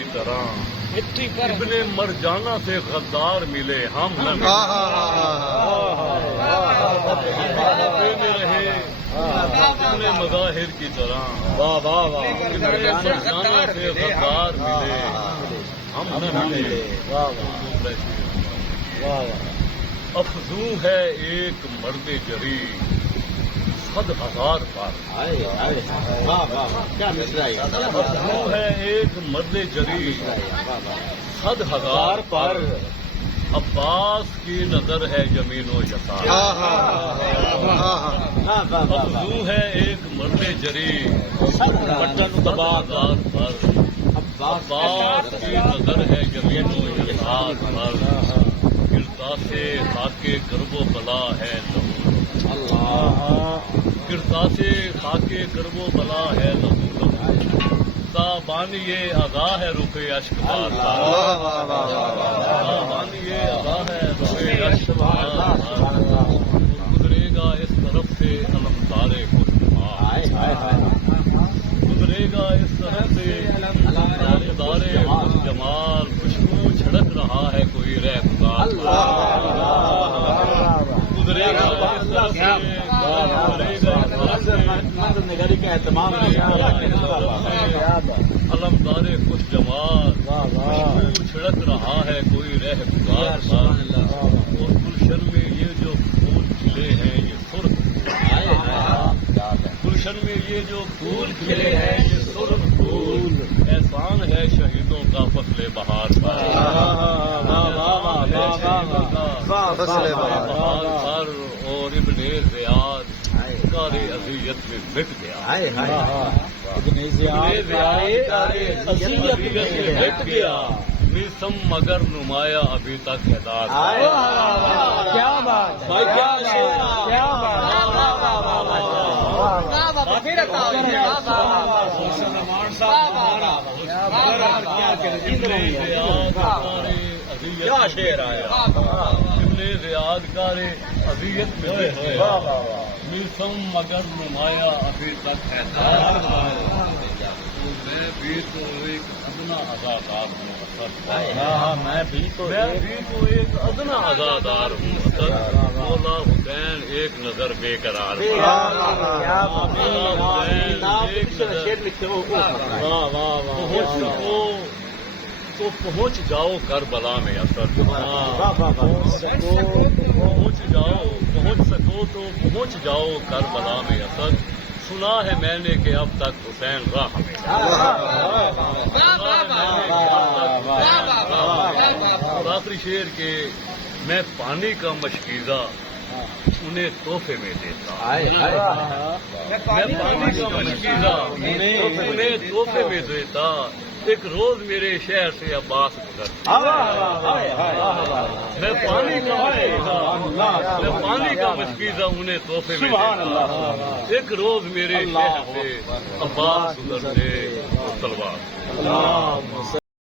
کی طرح ابن مرجانہ سے غدار ملے ہم نہ ملے رہے ابن مظاہر کی طرح ابن مرجانہ سے غدار ملے ہم نہ ملے افزوں ہے ایک مرد جری 100,000 پر افزوں ہے ایک مرد جری 100,000 پر عباس کی نظر ہے یمین و یسار افزوں ہے ایک مرد جری 100,000 پر عباس کی نظر ہے یمین و یسار پر سے خاکے کرب و بلا ہے گرتا سے خاکے کرب و بلا ہے تابان یہ آگاہ ہے رخ اشک بار تابان یہ آگاہ ہے رخ اشک بار گزرے گا اس طرف سے علمدار خوشگوار گزرے گا اس طرف سے علمدار خوش جمال خوشبو چھڑک رہا ہے کوئی رہگار گزرے گا نگری کا اہتمام علمدار خوش جمال خوشبو چھڑک رہا ہے کوئی رہگار اور گلشن میں یہ جو پھول کھلے ہیں یہ سرخ گلشن میں یہ جو پھول کھلے ہیں یہ سرخ پھول احسان ہے شہیدوں کا فصل بہار پر بہار اور ابن زیاد کار اذیت میں مٹ گیا ابن زیاد مٹ گیا میسم مگر نمایاں ابھی تک ہدایت کیا بات کیا شعر آیا ابن زیاد کار اذیت میں میسم مگر نمایاں ابھی تک ہے میں بھی تو ایک ادنا آزادار ہوں میں بھی تو ایک ادنا آزادار ہوں مولا حسین ایک نظر بے قرار تو پہنچ جاؤ کربلا میں اثر پہنچ سکو تو پہنچ جاؤ کربلا میں اثر سنا ہے میں نے کہ اب تک حسین راہ میں اور آخری شعر کے میں پانی کا مشکیزہ انہیں تحفے میں دیتا میں پانی کا مشکیزہ انہیں تحفے میں دیتا ایک روز میرے شہر سے عباس گزرتا میں پانی کا مشکیزہ انہیں تحفے میں دیتا ایک روز میرے شہر سے عباس گزرتے تلوار